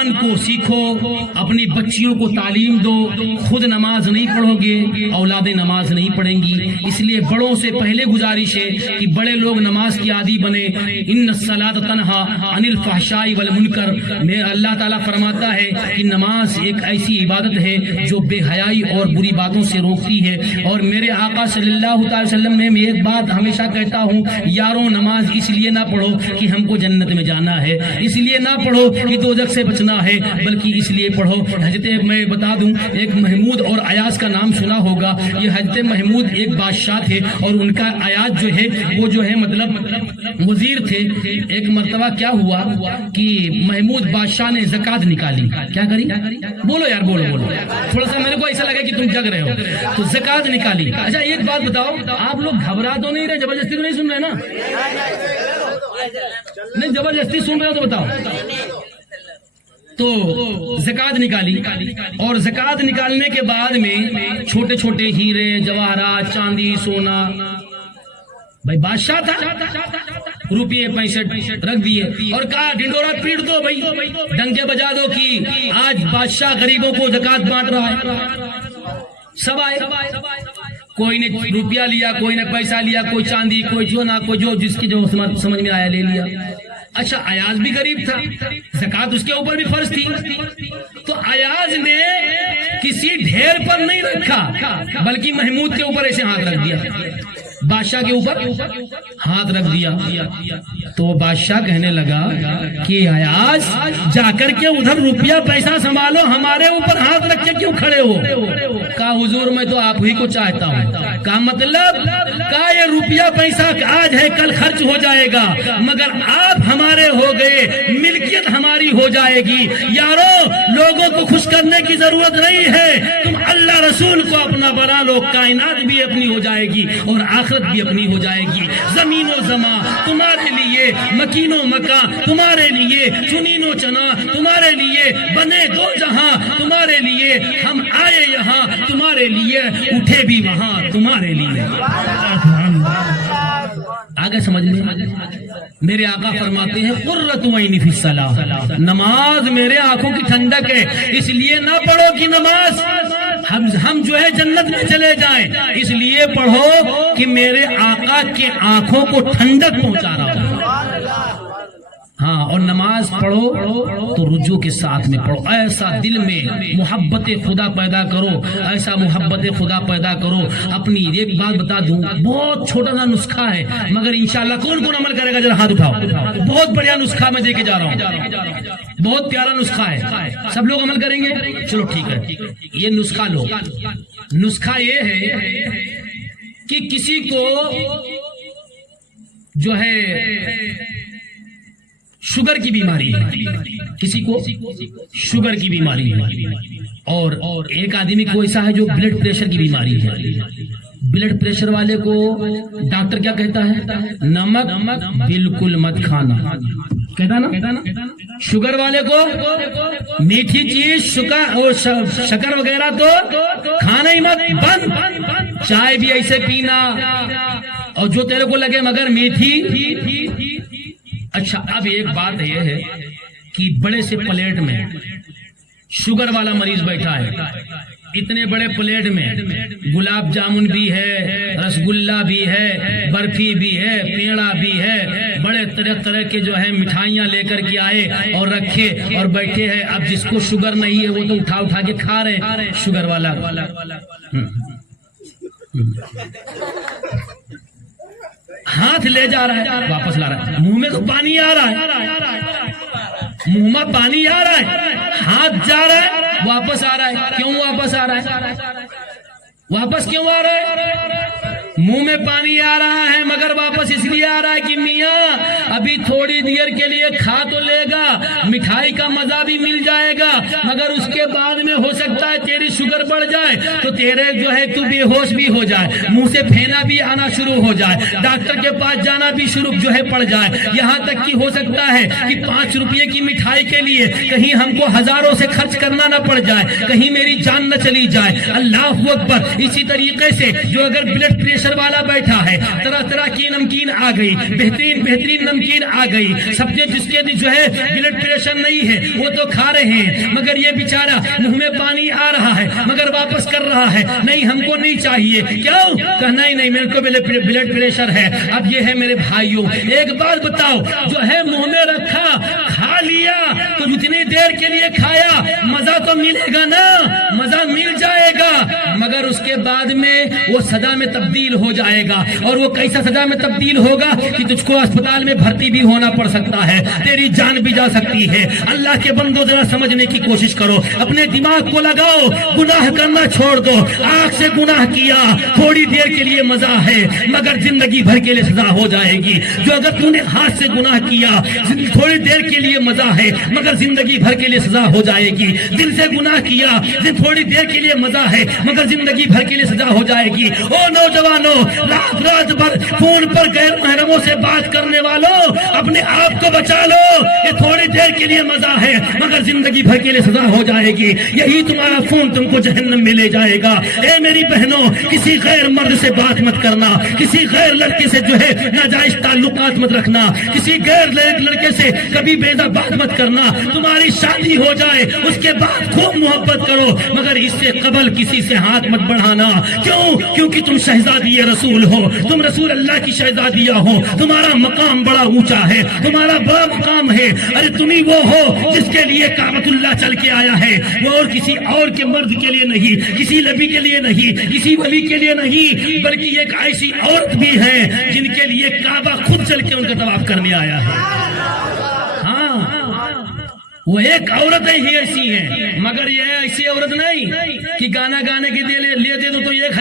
قرآن کو سیکھو، اپنی بچیوں کو تعلیم دو، خود نماز نہیں پڑھو گے اولادیں نماز نہیں پڑھیں گی۔ اس لیے بڑوں سے پہلے گزارش ہے کہ بڑے لوگ نماز کی عادی بنے۔ ان الصلاۃ تنہا عن الفحشاء والمنکر، میں اللہ تعالیٰ فرماتا ہے کہ نماز ایک ایسی عبادت ہے جو بے حیائی اور بری باتوں سے روکتی ہے۔ اور میرے آقا صلی اللہ تعالی وسلم نے، میں ایک بات ہمیشہ کہتا ہوں یاروں، نماز اس لیے نہ پڑھو کہ ہم کو جنت میں جانا ہے، اس لیے نہ پڑھو کہ دوزخ سے بچنا ہے، بلکہ اس لیے پڑھو۔ حضرت میں بتا دوں، ایک محمود اور ایاز کا نام سنا ہوگا۔ یہ حضرت محمود ایک بادشاہ تھے اور ان کا ایاز جو ہے وہ جو ہے مطلب وزیر تھے۔ ایک مرتبہ کیا ہوا کہ محمود بادشاہ نے زکات نکالی۔ کیا کری؟ بولو یار، بولو بولو، تھوڑا سا میرے کو ایسا لگا کہ تم جگ رہے ہو۔ تو زکات نکالی۔ اچھا ایک بات بتاؤ، آپ لوگ گھبرا تو نہیں رہے؟ زبردستی تو نہیں سن رہے نا؟ نہیں زبردستی سن رہے ہو تو بتاؤ۔ تو زکات نکالی، اور زکات نکالنے کے بعد میں چھوٹے چھوٹے ہیرے جواہرات چاندی سونا، بھائی بادشاہ تھا، روپیے پیسے رکھ دیے اور کہا ڈنڈورا پیٹ دو بھائی، ڈنکے بجا دو کہ آج بادشاہ غریبوں کو زکات بانٹ رہا ہے۔ سب آئے، کوئی نے روپیہ لیا، کوئی نے پیسہ لیا، کوئی چاندی، کوئی جو نہ کوئی جو جس کی جو سمجھ میں آیا لے لیا۔ اچھا ایاز بھی غریب تھا، زکات اس کے اوپر بھی فرض تھی، تو ایاز نے کسی ڈھیر پر نہیں رکھا بلکہ محمود کے اوپر ایسے ہاتھ رکھ دیا، بادشاہ کے اوپر ہاتھ رکھ دیا۔ تو بادشاہ کہنے لگا کہ ایاز جا کر کے ادھر روپیہ پیسہ سنبھالو، ہمارے اوپر ہاتھ رکھ کے کیوں کھڑے ہو؟ کہا حضور میں تو آپ ہی کو چاہتا ہوں۔ کہا مطلب؟ کہا یہ روپیہ پیسہ آج ہے کل خرچ ہو جائے گا، مگر آپ ہمارے ہو گئے، ملکیت ہماری ہو جائے گی۔ یارو لوگوں کو خوش کرنے کی ضرورت نہیں ہے، تم اللہ رسول کو اپنا بنا لو، کائنات بھی اپنی ہو جائے گی اور آخرت بھی اپنی ہو جائے گی۔ زمین و زمان تمہارے لیے، مکین و مکان تمہارے لیے، چنین و چنا تمہارے لیے، بنے دو جہاں تمہارے لیے، ہم آئے یہاں تمہارے لیے، اٹھے بھی وہاں تمہارے لیے۔ آگے سمجھ لیں، میرے آقا فرماتے ہیں قرۃ عینی فی الصلاۃ، نماز میرے آنکھوں کی ٹھنڈک ہے، اس لیے نہ پڑھو کہ نماز ہم جو ہے جنت میں چلے جائیں، اس لیے پڑھو کہ میرے آقا کے آنکھوں کو ٹھنڈک پہنچا رہا ہوں۔ ہاں، اور نماز پڑھو تو رجوع کے ساتھ میں پڑھو، ایسا دل میں محبت خدا پیدا کرو، ایسا محبت خدا پیدا کرو اپنی۔ ایک بات بتا دوں، بہت چھوٹا سا نسخہ ہے مگر انشاءاللہ کون کون عمل کرے گا؟ ذرا ہاتھ اٹھاؤ۔ بہت بڑھیا نسخہ میں دے کے جا رہا ہوں، بہت پیارا نسخہ ہے، سب لوگ عمل کریں گے؟ چلو ٹھیک ہے، یہ نسخہ لو۔ نسخہ یہ ہے کہ کسی کو جو ہے شوگر کی بیماری ہے، کسی کو شوگر کی بیماری ہے، اور ایک آدمی کو ایسا ہے جو بلڈ پریشر کی بیماری ہے۔ بلڈ پریشر والے کو ڈاکٹر کیا کہتا ہے؟ نمک بالکل مت کھانا، کہتا نا۔ شوگر والے کو میٹھی چیز، شکر وغیرہ تو کھانا ہی مت، بند۔ چائے بھی ایسے پینا اور جو تیرے کو لگے مگر میٹھی۔ اچھا اب ایک بات یہ ہے کہ بڑے سے پلیٹ میں شوگر والا مریض بیٹھا ہے، اتنے بڑے پلیٹ میں گلاب جامن بھی ہے، رسگلہ بھی ہے، برفی بھی ہے، پیڑا بھی ہے، بڑے طرح طرح کے جو ہے مٹھائیاں لے کر کے آئے اور رکھے اور بیٹھے ہیں۔ اب جس کو شوگر نہیں ہے وہ تو اٹھا اٹھا کے کھا رہے، شوگر والا ہاتھ لے جا رہا ہے، واپس لا رہا ہے، منہ میں تو پانی آ رہا ہے، منہ میں پانی آ رہا ہے، ہاتھ جا رہا ہے، واپس آ رہا ہے۔ کیوں واپس آ رہا ہے؟ واپس کیوں آ رہا ہے؟ منہ میں پانی آ رہا ہے مگر واپس اس لیے آ رہا ہے کہ میاں ابھی تھوڑی دیر کے لیے کھا تو لے گا، مٹھائی کا مزہ بھی مل جائے گا، مگر اس کے بعد میں ہو سکتا ہے تیری شوگر بڑھ جائے تو تیرے جو ہے تو بے ہوش بھی ہو جائے، منہ سے پھینا بھی آنا شروع ہو جائے، ڈاکٹر کے پاس جانا بھی شروع جو ہے پڑ جائے، یہاں تک کہ ہو سکتا ہے کہ 5 روپے کی مٹھائی کے لیے کہیں ہم کو ہزاروں سے خرچ کرنا نہ پڑ جائے، کہیں میری جان نہ چلی جائے۔ اللہ اکبر۔ اسی طریقے سے جو اگر بلڈ پریشر آفیسر والا بیٹھا ہے، طرح طرح کی نمکین آ گئی، بہترین بہترین نمکین آ گئی، سب نے جس کے جو ہے بلڈ پریشر نہیں ہے وہ تو کھا رہے ہیں، مگر یہ بیچارہ منہ میں پانی آ رہا ہے مگر واپس کر رہا ہے، نہیں ہم کو نہیں چاہیے، کیوں؟ کہ نہیں میرے کو بلڈ پریشر ہے۔ اب یہ ہے میرے بھائیوں، ایک بات بتاؤ، جو ہے منہ میں رکھا کھا لیا تو جتنی دیر کے لیے کھایا مزہ تو ملے گا نا، مزہ مل جائے گا، مگر اس کے بعد میں وہ سزا میں تبدیل ہو جائے گا، اور وہ کیسا سزا میں تبدیل ہوگا کہ تجھ کو اسپتال میں بھرتی بھی ہونا پڑ سکتا ہے، تیری جان بھی جا سکتی ہے۔ اللہ کے بندو ذرا سمجھنے کی کوشش کرو، اپنے دماغ کو لگاؤ، گناہ کرنا چھوڑ دو، آنکھ سے گناہ کیا تھوڑی دیر کے لیے مزہ ہے مگر زندگی بھر کے لیے سزا ہو جائے گی، جو اگر تو نے ہاتھ سے گناہ کیا تھوڑی دیر کے لیے مزہ ہے مگر زندگی بھر کے لیے سزا ہو جائے گی، دل سے گناہ کیا تھوڑی دیر کے لیے مزہ ہے مگر زندگی بھر کے لیے سزا ہو جائے گی۔ او نوجوانوں، رات رات بھر فون پر غیر محرموں سے بات کرنے والوں، اپنے آپ کو بچا لو، یہ تھوڑی دیر کے لیے مزہ ہے مگر زندگی بھر کے لیے سزا ہو جائے گی، یہی تمہارا فون تم کو جہنم میں لے جائے گا۔ اے میری بہنوں، کسی غیر مرد سے بات مت کرنا، کسی غیر لڑکے سے جو ہے ناجائز تعلقات مت رکھنا، کسی غیر لڑکے سے کبھی بےزا بات مت کرنا، تمہاری شادی ہو جائے اس کے بعد خوب محبت کرو مگر اس سے قبل کسی سے ہاتھ مت بڑھانا، کیوں؟ کیونکہ تم شہزادی رسول ہو، تم رسول اللہ کی شہزادیاں ہو، تمہارا مقام بڑا اونچا ہے، تمہارا بڑا مقام ہے، ارے تم ہی وہ ہو جس کے لیے کعبۃ اللہ چل کے آیا ہے، وہ اور کسی اور کے مرد کے لیے نہیں، کسی نبی کے لیے نہیں، کسی ولی کے لیے نہیں، بلکہ ایک ایسی عورت بھی ہے جن کے لیے کعبہ خود چل کے ان کا طواف کرنے آیا ہے۔ ہاں، وہ ایک عورت ہی ایسی ہے، مگر یہ ایسی عورت نہیں کہ گانا گانے کے لیے دے دو تو 1000